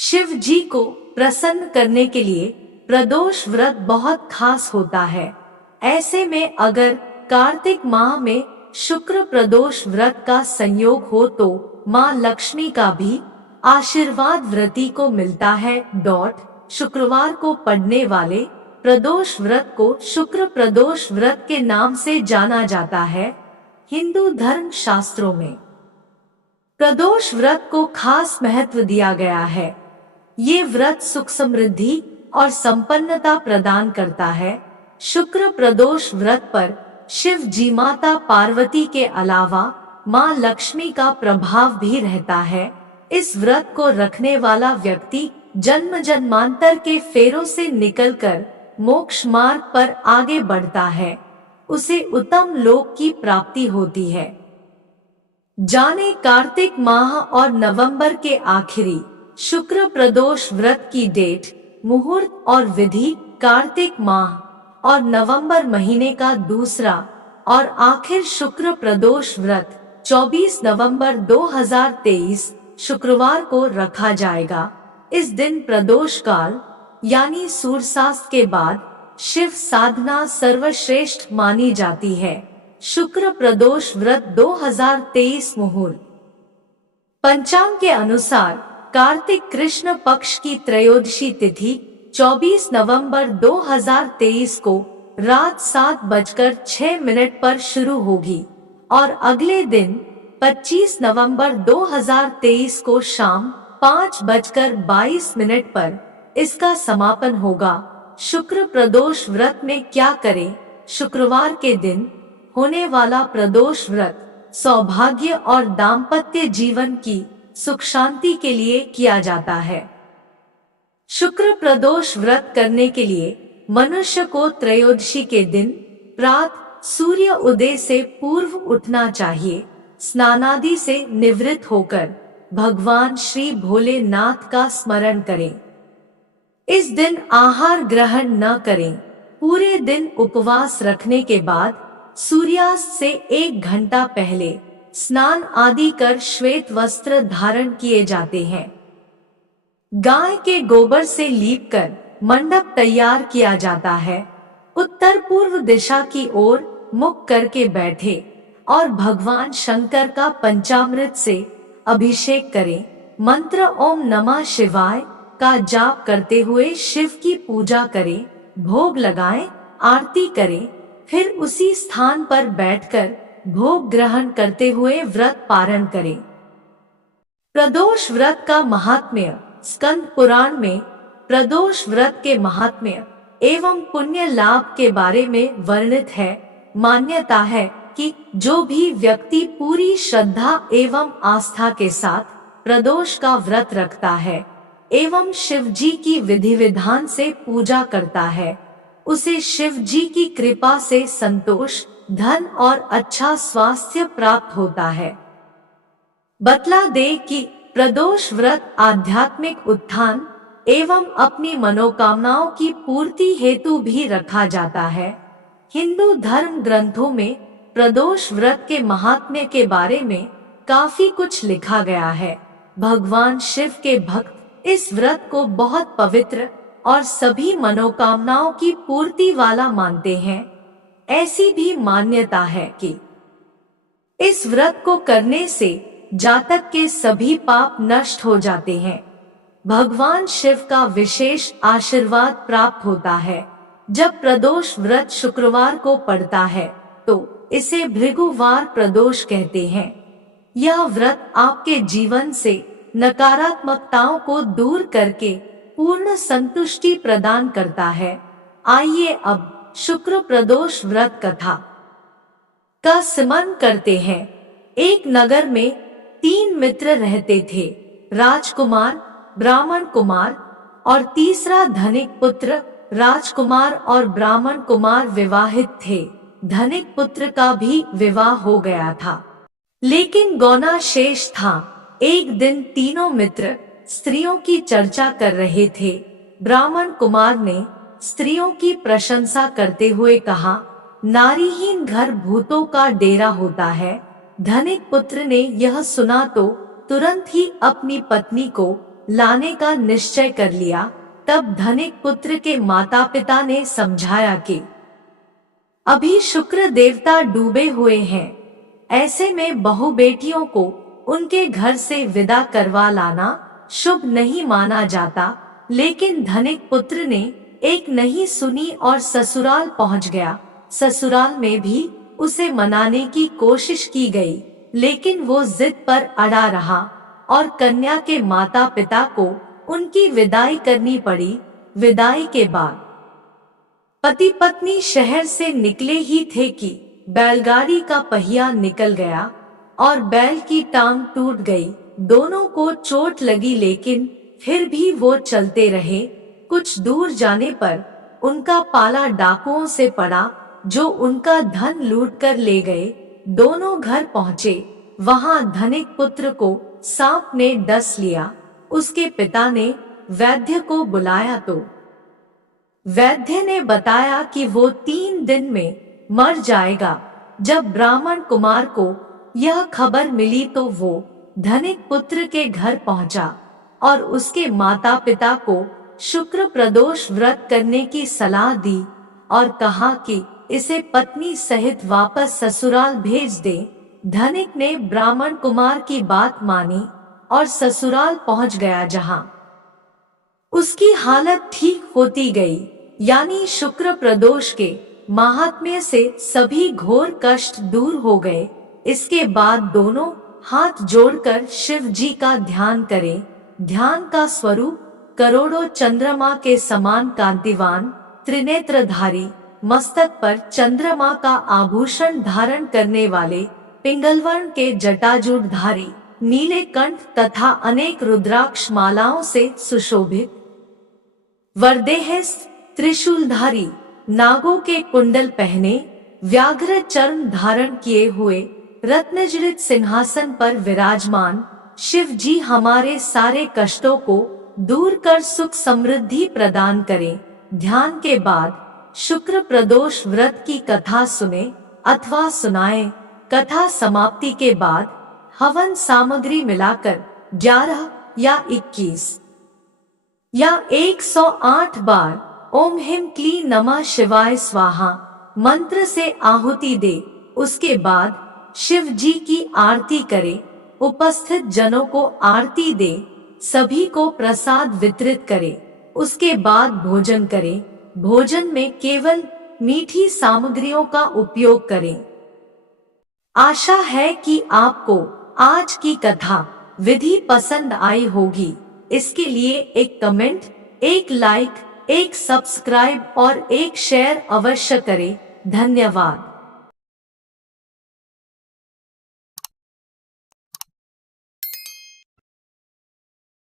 शिव जी को प्रसन्न करने के लिए प्रदोष व्रत बहुत खास होता है। ऐसे में अगर कार्तिक माह में शुक्र प्रदोष व्रत का संयोग हो तो माँ लक्ष्मी का भी आशीर्वाद व्रती को मिलता है। शुक्रवार को पड़ने वाले प्रदोष व्रत को शुक्र प्रदोष व्रत के नाम से जाना जाता है। हिंदू धर्म शास्त्रों में प्रदोष व्रत को खास महत्व दिया गया है। ये व्रत सुख समृद्धि और संपन्नता प्रदान करता है। शुक्र प्रदोष व्रत पर शिव जी माता पार्वती के अलावा माँ लक्ष्मी का प्रभाव भी रहता है। इस व्रत को रखने वाला व्यक्ति जन्म जन्मांतर के फेरों से निकलकर मोक्ष मार्ग पर आगे बढ़ता है। उसे उत्तम लोक की प्राप्ति होती है। जाने कार्तिक माह और नवंबर के आखिरी शुक्र प्रदोष व्रत की डेट, मुहूर्त और विधि। कार्तिक माह और नवंबर महीने का दूसरा और आखिर शुक्र प्रदोष व्रत 24 नवंबर 2023 शुक्रवार को रखा जाएगा। इस दिन प्रदोष काल यानी सूर्यास्त के बाद शिव साधना सर्वश्रेष्ठ मानी जाती है। शुक्र प्रदोष व्रत 2023 मुहूर्त। पंचांग के अनुसार कार्तिक कृष्ण पक्ष की त्रयोदशी तिथि 24 नवंबर 2023 को रात 7:06 पर शुरू होगी और अगले दिन 25 नवंबर 2023 को शाम 5:22 पर इसका समापन होगा। शुक्र प्रदोष व्रत में क्या करें? शुक्रवार के दिन होने वाला प्रदोष व्रत सौभाग्य और दाम्पत्य जीवन की सुख शांति के लिए किया जाता है। शुक्र प्रदोष व्रत करने के लिए मनुष्य को त्रयोदशी के दिन प्रातः सूर्य उदय से पूर्व उठना चाहिए। स्नानादि से निवृत्त होकर भगवान श्री भोलेनाथ का स्मरण करें। इस दिन आहार ग्रहण न करें। पूरे दिन उपवास रखने के बाद सूर्यास्त से 1 घंटा पहले स्नान आदि कर श्वेत वस्त्र धारण किए जाते हैं। गाय के गोबर से लीपकर मंडप तैयार किया जाता है। उत्तर पूर्व दिशा की ओर मुख करके बैठे और भगवान शंकर का पंचामृत से अभिषेक करें। मंत्र ओम नमः शिवाय का जाप करते हुए शिव की पूजा करें, भोग लगाएं, आरती करें, फिर उसी स्थान पर बैठकर भोग ग्रहण करते हुए व्रत पारण करें। प्रदोष व्रत का महात्म्य। स्कंद पुराण में प्रदोष व्रत के महात्म्य एवं पुण्य लाभ के बारे में वर्णित है। मान्यता है कि जो भी व्यक्ति पूरी श्रद्धा एवं आस्था के साथ प्रदोष का व्रत रखता है एवं शिव जी की विधि विधान से पूजा करता है, उसे शिव जी की कृपा से संतोष, धन और अच्छा स्वास्थ्य प्राप्त होता है। बतला दे कि प्रदोष व्रत आध्यात्मिक उत्थान एवं अपनी मनोकामनाओं की पूर्ति हेतु भी रखा जाता है। हिंदू धर्म ग्रंथों में प्रदोष व्रत के महात्म्य के बारे में काफी कुछ लिखा गया है। भगवान शिव के भक्त इस व्रत को बहुत पवित्र और सभी मनोकामनाओं की पूर्ति वाला मानते हैं। ऐसी भी मान्यता है कि इस व्रत को करने से जातक के सभी पाप नष्ट हो जाते हैं। भगवान शिव का विशेष आशीर्वाद प्राप्त होता है। जब प्रदोष व्रत शुक्रवार को पड़ता है तो इसे भृगुवार प्रदोष कहते हैं। यह व्रत आपके जीवन से नकारात्मकताओं को दूर करके पूर्ण संतुष्टि प्रदान करता है। आइए अब शुक्र प्रदोष व्रत कथा का स्मरण करते हैं। एक नगर में 3 मित्र रहते थे, राजकुमार, ब्राह्मण कुमार और तीसरा धनिक पुत्र। राजकुमार और ब्राह्मण कुमार विवाहित थे। धनिक पुत्र का भी विवाह हो गया था, लेकिन गौना शेष था। एक दिन तीनों मित्र स्त्रियों की चर्चा कर रहे थे। ब्राह्मण कुमार ने स्त्रियों की प्रशंसा करते हुए कहा, नारीहीन घर भूतों का डेरा होता है। धनिक पुत्र ने यह सुना तो तुरंत ही अपनी पत्नी को लाने का निश्चय कर लिया। तब धनिक पुत्र के माता पिता ने समझाया कि अभी शुक्र देवता डूबे हुए हैं, ऐसे में बहू बेटियों को उनके घर से विदा करवा लाना शुभ नहीं माना जाता। लेकिन धनिक पुत्र ने एक नहीं सुनी और ससुराल पहुंच गया। ससुराल में भी उसे मनाने की कोशिश की गई, लेकिन वो जिद पर अड़ा रहा और कन्या के माता पिता को उनकी विदाई करनी पड़ी। विदाई के बाद पति पत्नी शहर से निकले ही थे कि बैलगाड़ी का पहिया निकल गया और बैल की टांग टूट गई। दोनों को चोट लगी, लेकिन फिर भी वो चलते रहे। कुछ दूर जाने पर उनका पाला डाकुओं से पड़ा, जो उनका धन लूट कर ले गए। दोनों घर पहुँचे। वहां धनिक पुत्र को सांप ने डस लिया। उसके पिता ने वैद्य को बुलाया तो वैद्य ने बताया कि वो 3 दिन में मर जाएगा। जब ब्राह्मण कुमार को यह खबर मिली तो वो धनिक पुत्र के घर पहुंचा और उसके माता पिता को शुक्र प्रदोष व्रत करने की सलाह दी और कहा कि इसे पत्नी सहित वापस ससुराल भेज दे। धनिक ने ब्राह्मण कुमार की बात मानी और ससुराल पहुंच गया, जहां उसकी हालत ठीक होती गई। यानी शुक्र प्रदोष के महात्म्य से सभी घोर कष्ट दूर हो गए। इसके बाद दोनों हाथ जोड़कर शिव जी का ध्यान करें। ध्यान का स्वरूप करोड़ों चंद्रमा के समान कांतिवान, त्रिनेत्रधारी, मस्तक पर चंद्रमा का आभूषण धारण करने वाले, पिंगलवर्ण के जटाजूटधारी, नीले कंठ तथा अनेक रुद्राक्ष मालाओं से सुशोभित, वरदेहस्थ, त्रिशूलधारी, नागों के कुंडल पहने, व्याघ्र चर्म धारण किए हुए, रत्नजड़ित सिंहासन पर विराजमान शिव जी हमारे सारे कष्टों को दूर कर सुख समृद्धि प्रदान करें। ध्यान के बाद शुक्र प्रदोष व्रत की कथा सुने अथवा सुनाएं। कथा समाप्ति के बाद हवन सामग्री मिलाकर 11 या 21 या 108 बार ओम ह्रीं क्लीं नमः शिवाय स्वाहा मंत्र से आहुति दे। उसके बाद शिव जी की आरती करे, उपस्थित जनों को आरती दे, सभी को प्रसाद वितरित करे। उसके बाद भोजन करे। भोजन में केवल मीठी सामग्रियों का उपयोग करें। आशा है कि आपको आज की कथा विधि पसंद आई होगी। इसके लिए एक कमेंट, एक लाइक, एक सब्सक्राइब और एक शेयर अवश्य करें। धन्यवाद।